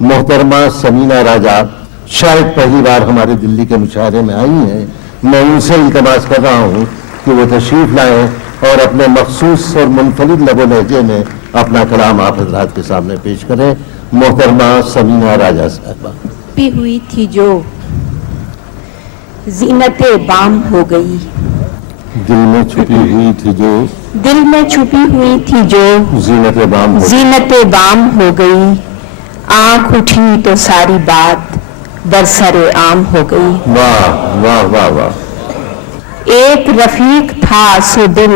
محترمہ سمینا راجہ شاید پہلی بار ہمارے دلی کے مشاعرے میں آئی ہیں. میں ان سے التماس کر رہا ہوں کہ وہ تشریف لائیں اور اپنے مخصوص اور منفرد لب و لہجے میں اپنا کلام آپ حضرات کے سامنے پیش کریں. محترمہ سمینا راجہ صاحبہ. چھپی ہوئی تھی جو زینت بام ہو گئی، دل میں چھپی ہوئی تھی جو دل میں چھپی ہوئی تھی جو زینت بام ہو زینت بام ہو گئی. آنکھ اٹھی تو ساری بات برسر عام ہو گئی. واہ واہ واہ واہ. ایک رفیق تھا سو دل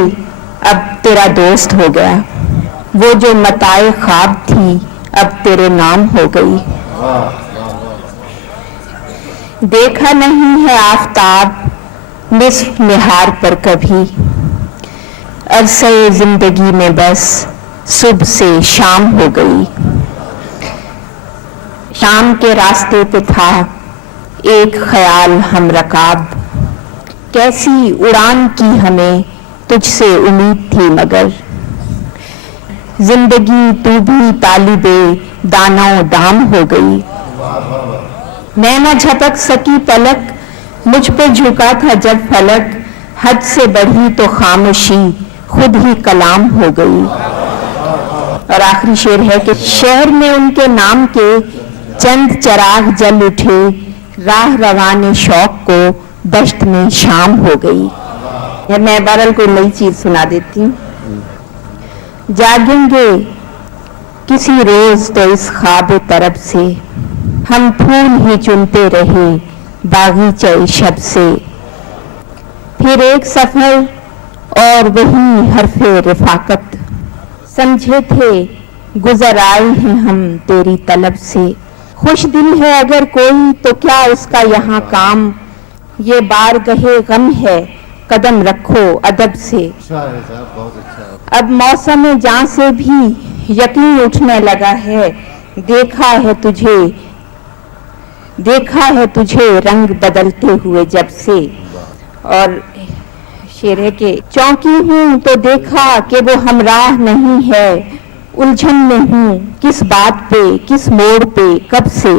اب تیرا دوست ہو گیا، وہ جو متاع خواب تھی اب تیرے نام ہو گئی. دیکھا نہیں ہے آفتاب نصف نہار پر کبھی، عرصہ زندگی میں بس صبح سے شام ہو گئی. شام کے راستے پہ تھا ایک خیال ہم رکاب، کیسی اڑان کی ہمیں تجھ سے امید تھی مگر. زندگی تو بھی طالب دانا و دام ہو گئی. میں نہ جھپک سکی پلک مجھ پہ جھکا تھا جب فلک، حد سے بڑھی تو خاموشی خود ہی کلام ہو گئی. اور آخری شعر ہے کہ شہر میں ان کے نام کے چند چراغ جل اٹھے، راہ روان شوق کو دشت میں شام ہو گئی. میں بہرحال کوئی نئی چیز سنا دیتی ہوں. جاگیں گے کسی روز تو اس خواب طرب سے، ہم پھول ہی چنتے رہے باغیچہ شب سے. پھر ایک سفر اور وہی حرف رفاقت، سمجھے تھے گزر آئے ہیں ہم تیری طلب سے. خوش دل ہے اگر کوئی تو کیا اس کا یہاں کام، یہ بارگاہ غم ہے قدم رکھو ادب سے. اب موسم جاں سے بھی یقین اٹھنے لگا ہے، دیکھا ہے تجھے رنگ بدلتے ہوئے جب سے. اور شعر ہے کہ چونکی ہوں تو دیکھا کہ وہ ہمراہ نہیں ہے، الجھن میں ہوں کس بات پہ کس موڑ پہ کب سے.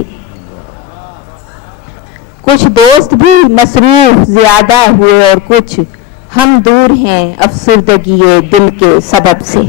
کچھ دوست بھی مصروف زیادہ ہوئے اور کچھ ہم دور ہیں افسردگی دل کے سبب سے.